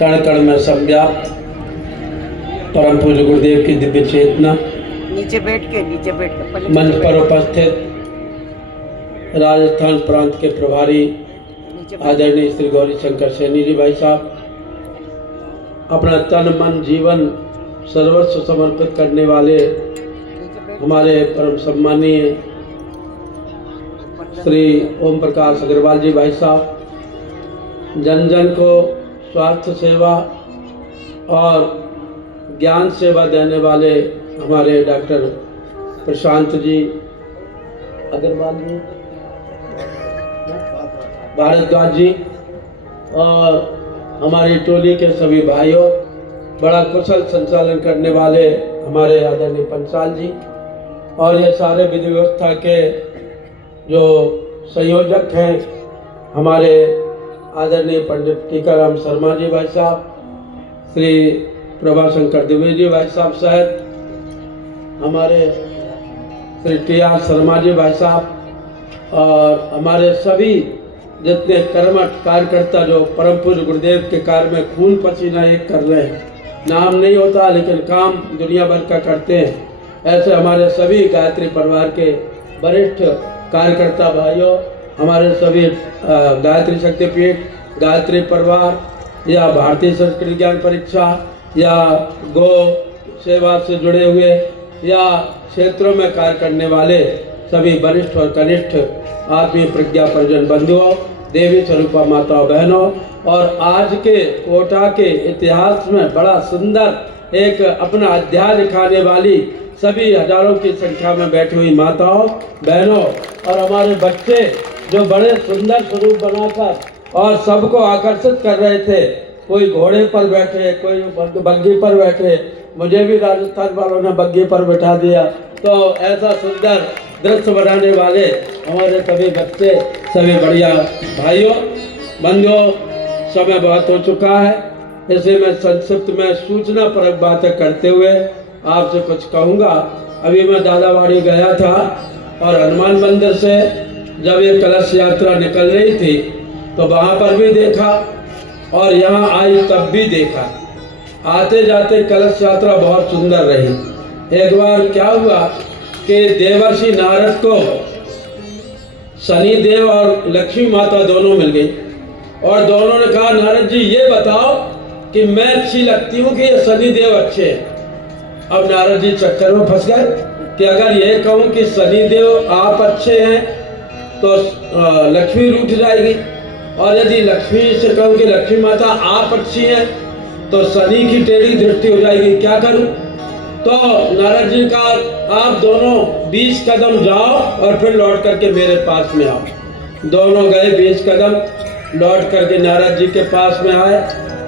कण कण में संव्याप्त परम पूज्य गुरुदेव की दिव्य चेतना नीचे बैठ के मंच पर उपस्थित राजस्थान प्रांत के प्रभारी आदरणीय श्री गौरी शंकर सैनी जी भाई साहब, अपना तन मन जीवन सर्वस्व समर्पित करने वाले हमारे परम सम्मानीय श्री ओम प्रकाश अग्रवाल जी भाई साहब, जन जन को स्वास्थ्य सेवा और ज्ञान सेवा देने वाले हमारे डॉक्टर प्रशांत जी अग्रवाल जी, भारद्वाज जी और हमारी टोली के सभी भाइयों, बड़ा कुशल संचालन करने वाले हमारे आदरणीय पंचाल जी और ये सारे विधि व्यवस्था के जो संयोजक हैं हमारे आदरणीय पंडित टीकाराम शर्मा जी भाई साहब, श्री प्रभाशंकर द्विवेदी भाई साहब सहित हमारे श्री टी.आर. शर्मा जी भाई साहब और हमारे सभी जितने कर्मठ कार्यकर्ता जो परम पूज्य गुरुदेव के कार्य में खून पसीना एक कर रहे हैं। नाम नहीं होता लेकिन काम दुनिया भर का करते हैं। ऐसे हमारे सभी गायत्री परिवार के वरिष्ठ कार्यकर्ता भाइयों, हमारे सभी गायत्री शक्तिपीठ, गायत्री परिवार या भारतीय संस्कृत ज्ञान परीक्षा या गौ सेवा से जुड़े हुए या क्षेत्रों में कार्य करने वाले सभी वरिष्ठ और कनिष्ठ आत्मीय प्रज्ञा परिजन बंधुओं, देवी स्वरूपा माताओं बहनों और आज के कोटा के इतिहास में बड़ा सुंदर एक अपना अध्याय लिखाने वाली सभी हजारों की संख्या में बैठी हुई माताओं बहनों और हमारे बच्चे जो बड़े सुंदर स्वरूप बनाकर और सबको आकर्षित कर रहे थे। कोई घोड़े पर बैठे, कोई बग्घी पर बैठे, मुझे भी राजस्थान वालों ने बग्घी पर बैठा दिया। तो ऐसा सुंदर दृश्य बनाने वाले हमारे सभी बच्चे, सभी बढ़िया भाइयों बंधुओं, समय बहुत हो चुका है, इसलिए मैं संक्षिप्त में सूचना परक बातें करते हुए आपसे कुछ कहूँगा। अभी मैं दादावाड़ी गया था और हनुमान मंदिर से जब ये कलश यात्रा निकल रही थी तो वहाँ पर भी देखा और यहाँ आई तब भी देखा। आते जाते कलश यात्रा बहुत सुंदर रही। एक बार क्या हुआ कि देवर्षि नारद को शनि देव और लक्ष्मी माता दोनों मिल गई और दोनों ने कहा, नारद जी ये बताओ कि मैं अच्छी लगती हूँ कि ये शनि देव अच्छे हैं। अब नारद जी चक्कर में फंस गए कि अगर ये कहूँ कि शनि देव आप अच्छे हैं तो लक्ष्मी रूठ जाएगी और यदि लक्ष्मी से कहूँ कि लक्ष्मी माता आप अच्छी हैं तो शनि की टेढ़ी दृष्टि हो जाएगी, क्या करूँ। तो नारद जी का आप दोनों 20 कदम जाओ और फिर लौट करके मेरे पास में आओ। दोनों गए 20 कदम, लौट करके नारद जी के पास में आए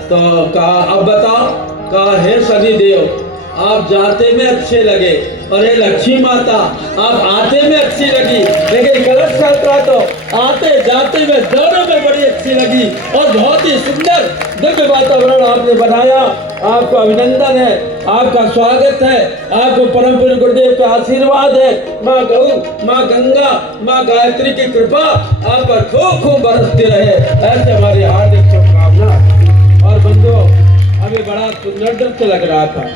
तो कहा, अब बताओ। कहा, हे शनि देव आप जाते में अच्छे लगे और हे लक्ष्मी माता आप आते में अच्छी लगी, लेकिन कलश यात्रा तो आते जाते में दोनों में बड़ी अच्छी लगी और बहुत ही सुंदर दिव्य वातावरण आपने बनाया। आपको अभिनंदन है, आपका स्वागत है, आपको परम पूज्य गुरुदेव का आशीर्वाद है। माँ गौ, माँ गंगा, माँ गायत्री की कृपा आप पर खूब खूब बरसती रहे, ऐसे हमारी हार्दिक शुभकामना। और बंधुओं, अभी बड़ा सुंदर दृश्य लग रहा था।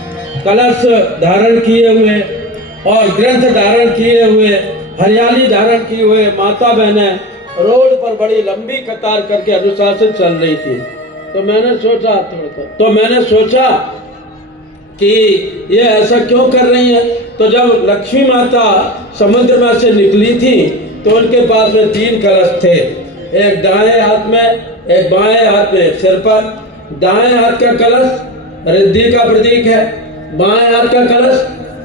कलश धारण किए हुए और ग्रंथ धारण किए हुए, हरियाली धारण किए हुए माता बहनें रोड पर बड़ी लंबी कतार करके अनुशासित चल रही थी। तो मैंने सोचा कि ये ऐसा क्यों कर रही हैं। तो जब लक्ष्मी माता समुद्र में से निकली थी तो उनके पास में 3 कलश थे, एक दाएं हाथ में, एक बाएं हाथ में, एक सिर पर। दाएं हाथ का कलश रिद्धि का प्रतीक है, बाएं हाथ का कलश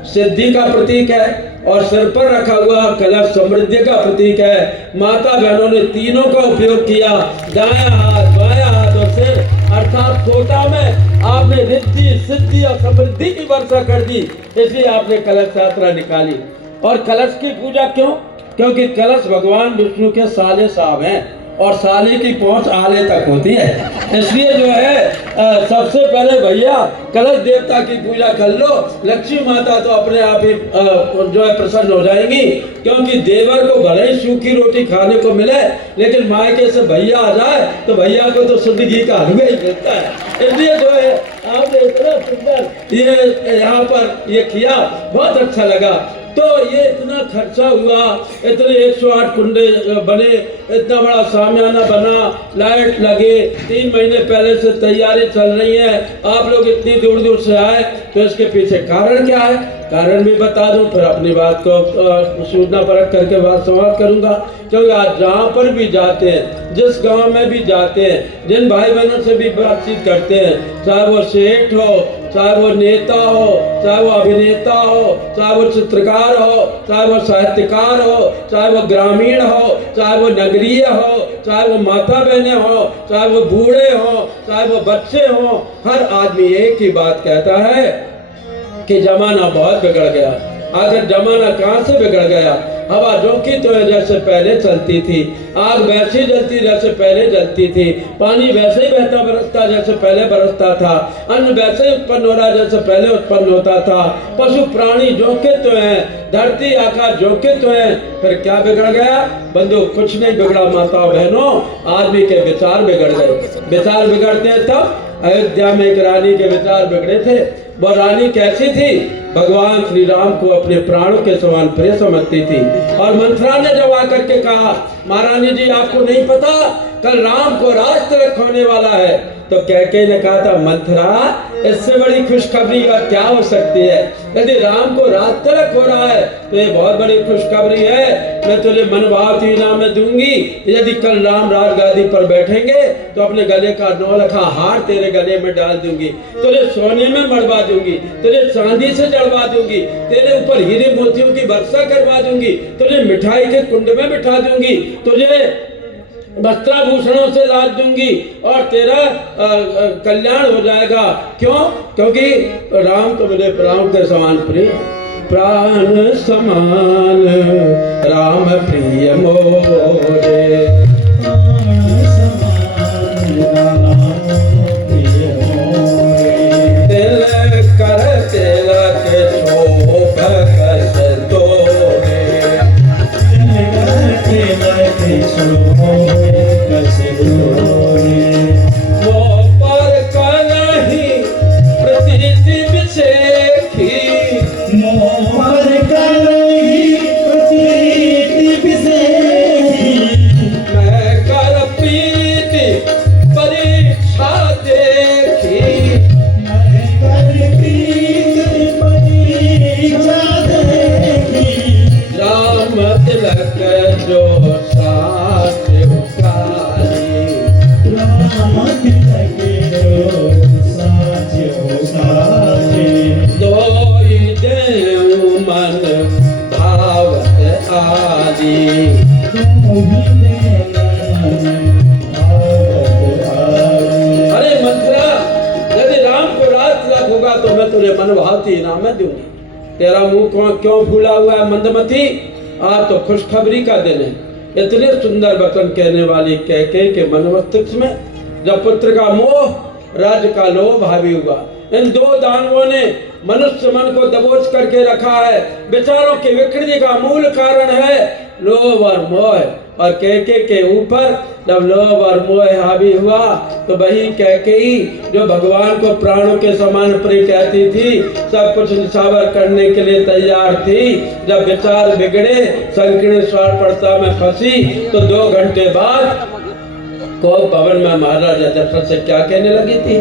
सिद्धि का प्रतीक है और सिर पर रखा हुआ कलश समृद्धि का प्रतीक है। माता बहनों ने तीनों का उपयोग किया, दायां हाथ, बायां हाथ और सिर, अर्थात कोटा में आपने रिद्धि सिद्धि और समृद्धि की वर्षा कर दी, इसलिए आपने कलश यात्रा निकाली। और कलश की पूजा क्यों? क्योंकि कलश भगवान विष्णु के साले साहब हैं और साले की पहुंच आले तक होती है। इसलिए जो है सबसे पहले भैया कलश देवता की पूजा कर लो, लक्ष्मी माता तो अपने आप ही जो है प्रसन्न हो जाएंगी। क्योंकि देवर को भले ही सूखी रोटी खाने को मिले, लेकिन मायके से भैया आ जाए तो भैया को तो शुद्ध घी का हलवा ही मिलता है। इसलिए जो है आपने इतना सुंदर ये यहाँ पर ये किया, बहुत अच्छा लगा। तो ये इतना खर्चा हुआ, इतने 108 कुंडे बने, इतना बड़ा सामियाना बना, लाइट लगे, 3 महीने पहले से तैयारी चल रही है। आप लोग इतनी दूर दूर से आए, तो इसके पीछे कारण क्या है, कारण भी बता दूं, फिर अपनी बात को सूचना परख करके बात समाप्त करूंगा। क्योंकि आज जहाँ पर भी जाते हैं, जिस गांव में भी जाते हैं, जिन भाई बहनों से भी बातचीत करते हैं, चाहे वो सेठ हो, चाहे वो नेता हो, चाहे वो अभिनेता हो, चाहे वो चित्रकार हो, चाहे वो साहित्यकार हो, चाहे वो ग्रामीण हो, चाहे वो नगरीय हो, चाहे वो माता बहनें हो, चाहे वो बूढ़े हो, चाहे वो बच्चे हो, हर आदमी एक ही बात कहता है कि जमाना बहुत बिगड़ गया। आखिर जमाना कहाँ से बिगड़ गया? हवा झोंकी तो है जैसे पहले चलती थी, आग वैसे जलती जैसे पहले जलती थी, पानी वैसे ही बहता बरसता जैसे पहले बरसता था, अन्न वैसे ही उत्पन्न हो रहा जैसे पहले उत्पन्न होता था, पशु प्राणी झोंके तो हैं, धरती आकाश झोंके तो हैं, फिर क्या बिगड़ गया? बंधु कुछ नहीं बिगड़ा माताओं बहनों, आदमी के विचार बिगड़ गए। विचार बिगड़ते हैं तब अयोध्या में एक रानी के विचार बिगड़े थे। वो रानी कैसी थी? भगवान श्री राम को अपने प्राणों के समान प्रिय समझती थी। और मंथरा ने जब आकर के कहा, महारानी जी आपको नहीं पता कल राम को राज तिलक होने वाला है, तो कैकेयी ने कहा था, मंथरा इससे बड़ी खुशखबरी और क्या हो सकती है? यदि राम को राज तिलक हो रहा है तो ये बहुत बड़ी खुशखबरी है। मैं तुझे मनभावती इनाम में दूंगी, यदि कल राम राज गादी पर बैठेंगे तो अपने गले का 9 लखा हार तेरे गले में डाल दूंगी, तुझे सोने में मढ़वा दूंगी, तुझे चांदी से जड़वा दूंगी, तेरे ऊपर हीरे मोतियों की वर्षा करवा दूंगी, तुझे मिठाई के कुंड में बिठा दूंगी, तुझे वस्त्राभूषणों से लाद दूंगी और तेरा कल्याण हो जाएगा। क्यों? क्योंकि राम तो मेरे प्राण के समान प्रिय, प्राण समान राम प्रिय मोरे, दिल कर तिलक शोभ कस तोरे, वो पर कलही प्रतीति बिसेखी, मोहर कलही प्रतीति बिसेखी, मैं कर प्रीति परीक्षा देखी, मैं कर प्रीति परीक्षा देखी, राम तिलक जो साथ उतारी, राम तिलक जो साथ उतारी, दोई देव मन भावत आदि, अरे मंथरा यदि राम को राज तिलक होगा तो मैं तुझे मनभावती इनाम में दूंगी। तेरा मुंह क्यों फूला हुआ है मंदमती? आज तो खुशखबरी का दिन है। इतने सुंदर वचन कहने वाली कैकेयी के मन मस्तिष्क में जब पुत्र का मोह, राज्य का लोभ हावी हुआ, इन 2 दानवों ने मनुष्य मन को दबोच करके रखा है। विचारों की विकृति का मूल कारण है लोभ और मोह। और कैकेयी के ऊपर जब लोभ और मोह हावी हुआ तो वही कैकेयी जो भगवान को प्राणों के समान प्रिय कहती थी, सब कुछ निछावर करने के लिए तैयार थी, जब विचार बिगड़े, संकीर्ण स्वार्थपरता में फंसी, तो 2 घंटे बाद को भवन में महाराजा दशरथ से क्या कहने लगी थी?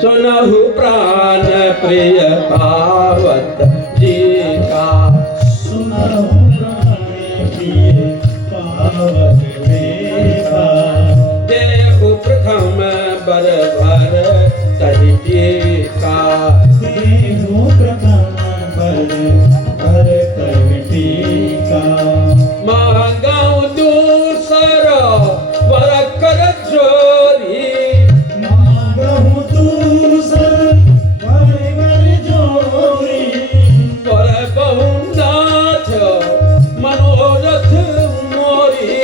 सुनहु प्राण प्रिय भावत जी का, सुनहु प्राण प्रिय भावत देखा, देहु प्रथम बर भर तहि का, देहु प्रथम बर भर तहि का, मांगऊ दूसरा वर कर जोरी, मांगऊ दूसरा वर जोरी, पर बहुनाथ मनोरथ मोरी,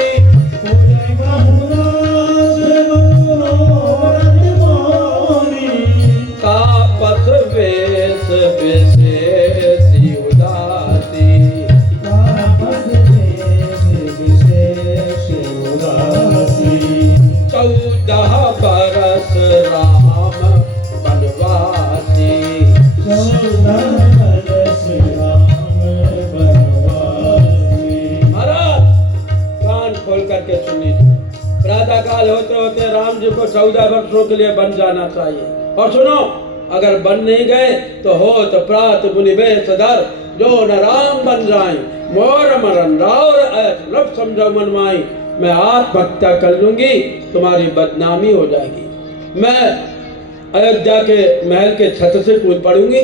बरस राम बनवासी। 14 बरस राम बनवासी। महाराज कान खोल करके सुनिए, प्रातः काल होते होते राम जी को 14 वर्षों के लिए बन जाना चाहिए। और सुनो, अगर बन नहीं गए तो हो तो प्रात मुनि बेसदर, जो न राम बन जाए मोर मरण रावर लब समझो मनमाई। मैं आत्महत्या कर लूंगी, तुम्हारी बदनामी हो जाएगी। मैं अयोध्या के महल के छत से कूद पड़ूंगी,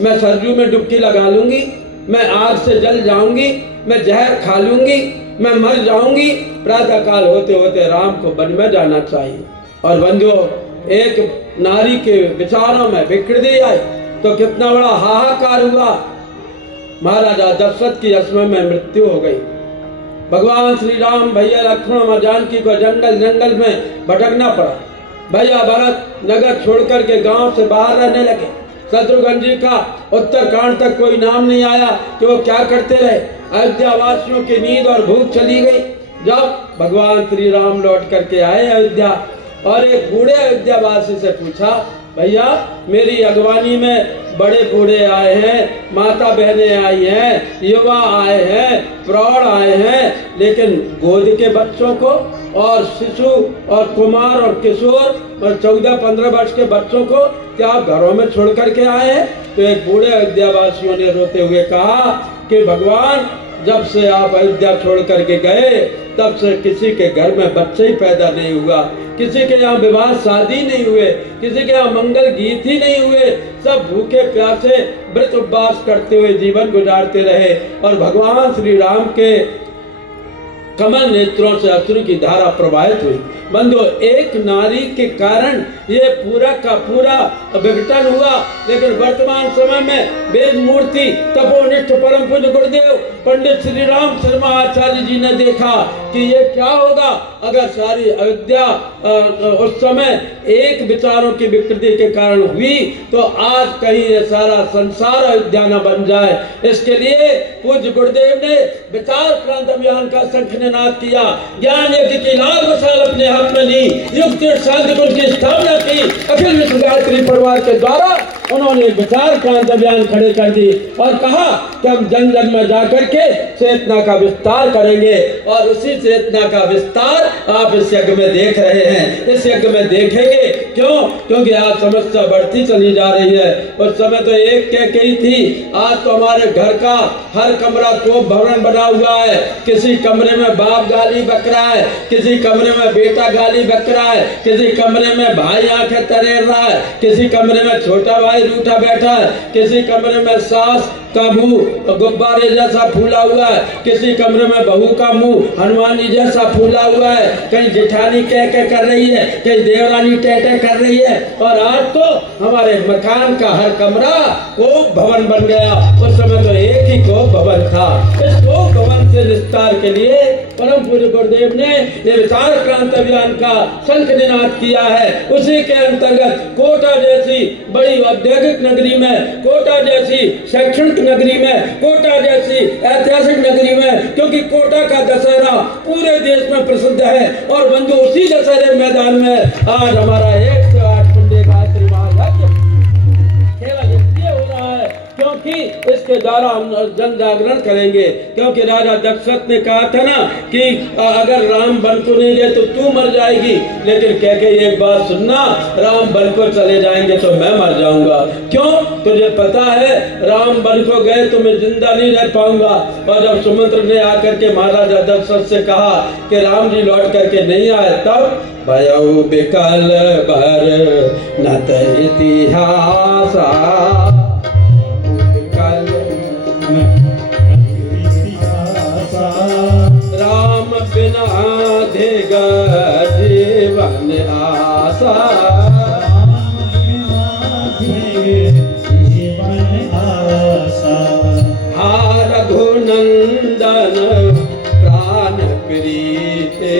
मैं सरजू में डुबकी लगा लूंगी, मैं आग से जल जाऊंगी, मैं जहर खा लूंगी, मैं मर जाऊंगी। प्रातः काल होते होते राम को वन में जाना चाहिए। और बंधुओं, एक नारी के विचारों में विकृति आई तो कितना बड़ा हाहाकार हुआ। महाराजा दशरथ की असमय में मृत्यु हो गई। भगवान श्री राम भैया लक्ष्मण और जानकी को जंगल जंगल में भटकना पड़ा। भैया भरत नगर छोड़कर के गांव से बाहर रहने लगे। शत्रुघ्न जी का उत्तरकांड तक कोई नाम नहीं आया कि वो क्या करते रहे। अयोध्या वासियों की नींद और भूख चली गई। जब भगवान श्री राम लौट करके आए अयोध्या, और एक बूढ़े अयोध्या वासी से पूछा, भैया मेरी अगवानी में बड़े बूढ़े आए हैं, माता बहनें आई हैं, युवा आए हैं, प्रौढ़ आए हैं, लेकिन गोद के बच्चों को और शिशु और कुमार और किशोर और 14-15 वर्ष के बच्चों को क्या आप घरों में छोड़ करके आए हैं? तो एक बूढ़े अयोध्या वासियों ने रोते हुए कहा कि भगवान, जब से आप अयोध्या छोड़ करके गए तब से किसी के घर में बच्चे ही पैदा नहीं हुआ, किसी के यहाँ विवाह शादी नहीं हुए, किसी के यहाँ मंगल गीत ही नहीं हुए। सब भूखे प्यासे व्रत उपवास करते हुए जीवन गुजारते रहे। और भगवान श्री राम के कमल नेत्रों से अश्रु की धारा प्रवाहित हुई। बंधु, एक नारी के कारण ये पूरा का पूरा विघटन हुआ। लेकिन वर्तमान समय में वेद मूर्ति तपोनिष्ठ परम पूज्य गुरुदेव पंडित श्री राम शर्मा आचार्य जी ने देखा कि ये क्या होगा अगर सारी अयोध्या उस समय एक विचारों की विकृति के कारण हुई, तो आज कहीं ये सारा संसार अयोध्या न बन जाए। इसके लिए पूज्य गुरुदेव ने विचार क्रांत अभियान का शंखनाद किया। ज्ञान यज्ञ की लाल मशाल अपने हाथ में ली, युक्त शांति कुंज की स्थापना की। अखिल विश्व गायत्री परिवार के द्वारा उन्होंने विचार क्रांत अभियान खड़े कर दी और कहा कि हम जन जन में जाकर के चेतना का विस्तार करेंगे। और उसी चेतना का विस्तार आप इस यज्ञ में देख रहे हैं, इस यज्ञ में देखेंगे। क्यों? क्योंकि आज समस्या बढ़ती चली जा रही है। उस समय तो एक कह ही थी, आज तो हमारे घर का हर कमरा को भवन बना हुआ है। किसी कमरे में बाप गाली बक रहा है, किसी कमरे में बेटा गाली बक रहा है, किसी कमरे में भाई आंखें तरेर रहा है, किसी कमरे में छोटा भाई रूठा बैठा है, किसी कमरे में सास का मुंह गुब्बारे जैसा फूला हुआ है, किसी कमरे में बहू का मुंह हनुमानी जैसा फूला हुआ है, कहीं जेठानी कह कर रही है, कहीं देवरानी टह कर रही है। और आज तो हमारे मकान का हर कमरा कोप भवन बन गया। उस समय तो एक ही कोप भवन था। इस कोप भवन से विस्तार के लिए परम पूज्य गुरुदेव ने ये विचार क्रांति अभियान का शंखनाद किया है। उसी के अंतर्गत कोटा जैसी बड़ी औद्योगिक नगरी में, कोटा जैसी शैक्षणिक नगरी में, कोटा जैसी ऐतिहासिक नगरी में, क्योंकि कोटा का दशहरा पूरे देश में प्रसिद्ध है। और बंधु, उसी दशहरे मैदान में आज हमारा 108 कुंडे गायत्री महायज्ञ केवल इसलिए हो रहा है क्योंकि इसके द्वारा हम जन जागरण करेंगे। क्योंकि राजा दशरथ ने कहा था ना कि अगर राम वन को नहीं गए तो तू मर जाएगी, लेकिन कह के एक बात सुनना, राम वन को चले जाएंगे तो मैं मर जाऊंगा। क्यों? तुझे पता है राम वन को गए तो मैं जिंदा नहीं रह पाऊंगा। और जब सुमंत्र ने आकर के महाराजा दशरथ से कहा कि राम जी लौट करके नहीं आए, तब भयउ बिकल भर नत इतिहास राम बिना देगा जीवन आशा, रघुनंदन प्राण प्रीते,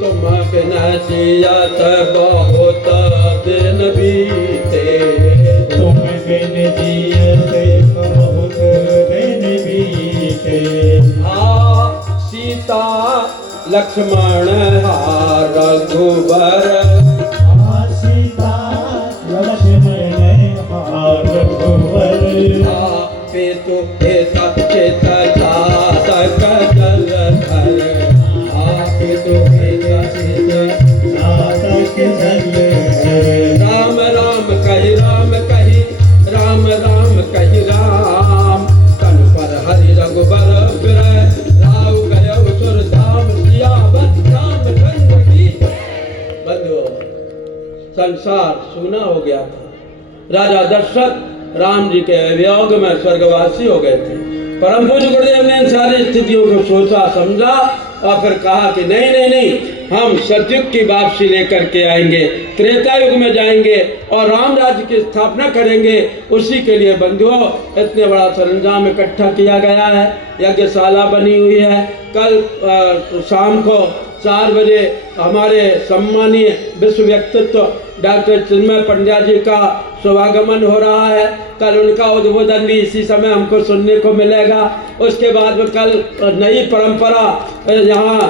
तुम बिना जियत बहुत दिन बीते, तुम बिन जियत बहुत दिन बीते। लक्ष्मण हार रघुबर सीता लक्ष्मण हार रघुबर आपे तो हेता चित जातक जलधर आपे तो हेता चित जातक जलधर राम राम कहि राम कहि राम राम कहि राम तन पर हरि रघुबर बिरह राव गयो सुर धाम सियावत रामचंद्र की। बंधुओं, संसार सूना हो गया था। राजा दशरथ राम जी के वियोग में स्वर्गवासी हो गए थे। परम पूज्य गुरुदेव ने इन सारी स्थितियों को सोचा समझा और फिर कहा कि नहीं नहीं नहीं, हम सतयुग की वापसी लेकर के आएंगे, त्रेता युग में जाएंगे और राम राज्य की स्थापना करेंगे। उसी के लिए बंधुओं इतने बड़ा सरंजाम इकट्ठा किया गया है, यज्ञशाला बनी हुई है। कल शाम को 4 बजे हमारे सम्मानीय विश्व व्यक्तित्व डॉक्टर चिन्मय पंड्या जी का शुभागमन हो रहा है। कल उनका उद्बोधन भी इसी समय हमको सुनने को मिलेगा। उसके बाद में कल नई परंपरा यहाँ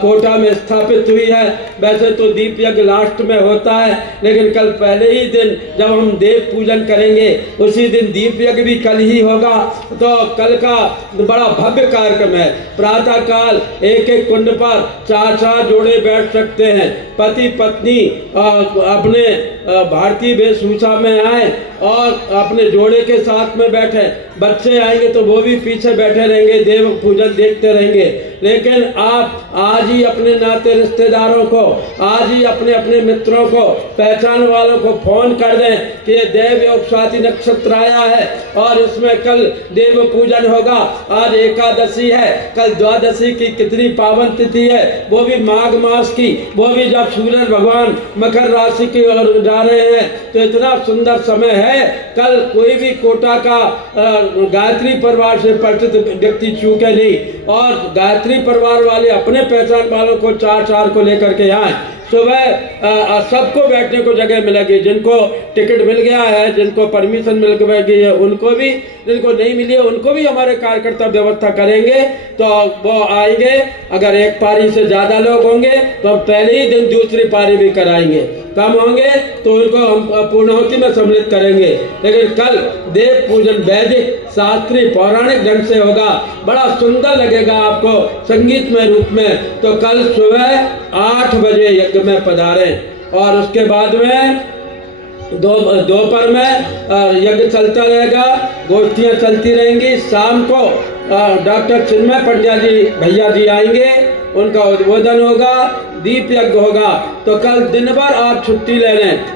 कोटा में स्थापित हुई है। वैसे तो दीप यज्ञ लास्ट में होता है, लेकिन कल पहले ही दिन जब हम देव पूजन करेंगे उसी दिन दीप यज्ञ भी कल ही होगा। तो कल का बड़ा भव्य कार्यक्रम है। प्रातः काल एक एक कुंड पर 4 जोड़े बैठ सकते हैं। पति पत्नी अपने भारतीय वेशभूषा में आए और अपने जोड़े के साथ में बैठे। बच्चे आएंगे तो वो भी पीछे बैठे रहेंगे, देव पूजन देखते रहेंगे। लेकिन आप आज ही अपने नाते रिश्तेदारों को, आज ही अपने अपने मित्रों को, पहचान वालों को फोन कर दें कि ये देव योग स्वाति नक्षत्र आया है और इसमें कल देव पूजन होगा। आज एकादशी है, कल द्वादशी की कितनी पावन तिथि है, वो भी माघ मास की, वो भी जब सूरज भगवान मकर राशि की ओर जा रहे हैं। तो इतना सुंदर समय है। कल कोई भी कोटा का गायत्री परिवार से परिचित व्यक्ति चूके नहीं और गायत्री परिवार वाले अपने पहचान वालों को 4 को लेकर के आए। सुबह सबको बैठने को जगह मिलेगी। जिनको टिकट मिल गया है, जिनको परमिशन मिल गई है उनको भी, जिनको नहीं मिली है उनको भी हमारे कार्यकर्ता व्यवस्था करेंगे तो वो आएंगे। अगर एक पारी से ज़्यादा लोग होंगे तो हम पहले ही दिन दूसरी पारी भी कराएंगे। कम होंगे तो उनको हम पूर्णाहुति में सम्मिलित करेंगे। लेकिन कल देव पूजन वैदिक शास्त्रीय पौराणिक ढंग से होगा। बड़ा सुंदर लगेगा आपको संगीतमय रूप में। तो कल सुबह 8 बजे यज्ञ में पधारें और उसके बाद में दोपहर में यज्ञ चलता रहेगा, गोष्ठियाँ चलती रहेंगी। शाम को डॉक्टर चिन्मय पंड्या जी भैया जी आएंगे, उनका उद्बोधन होगा, दीप यज्ञ होगा। तो कल दिन भर आप छुट्टी ले लें।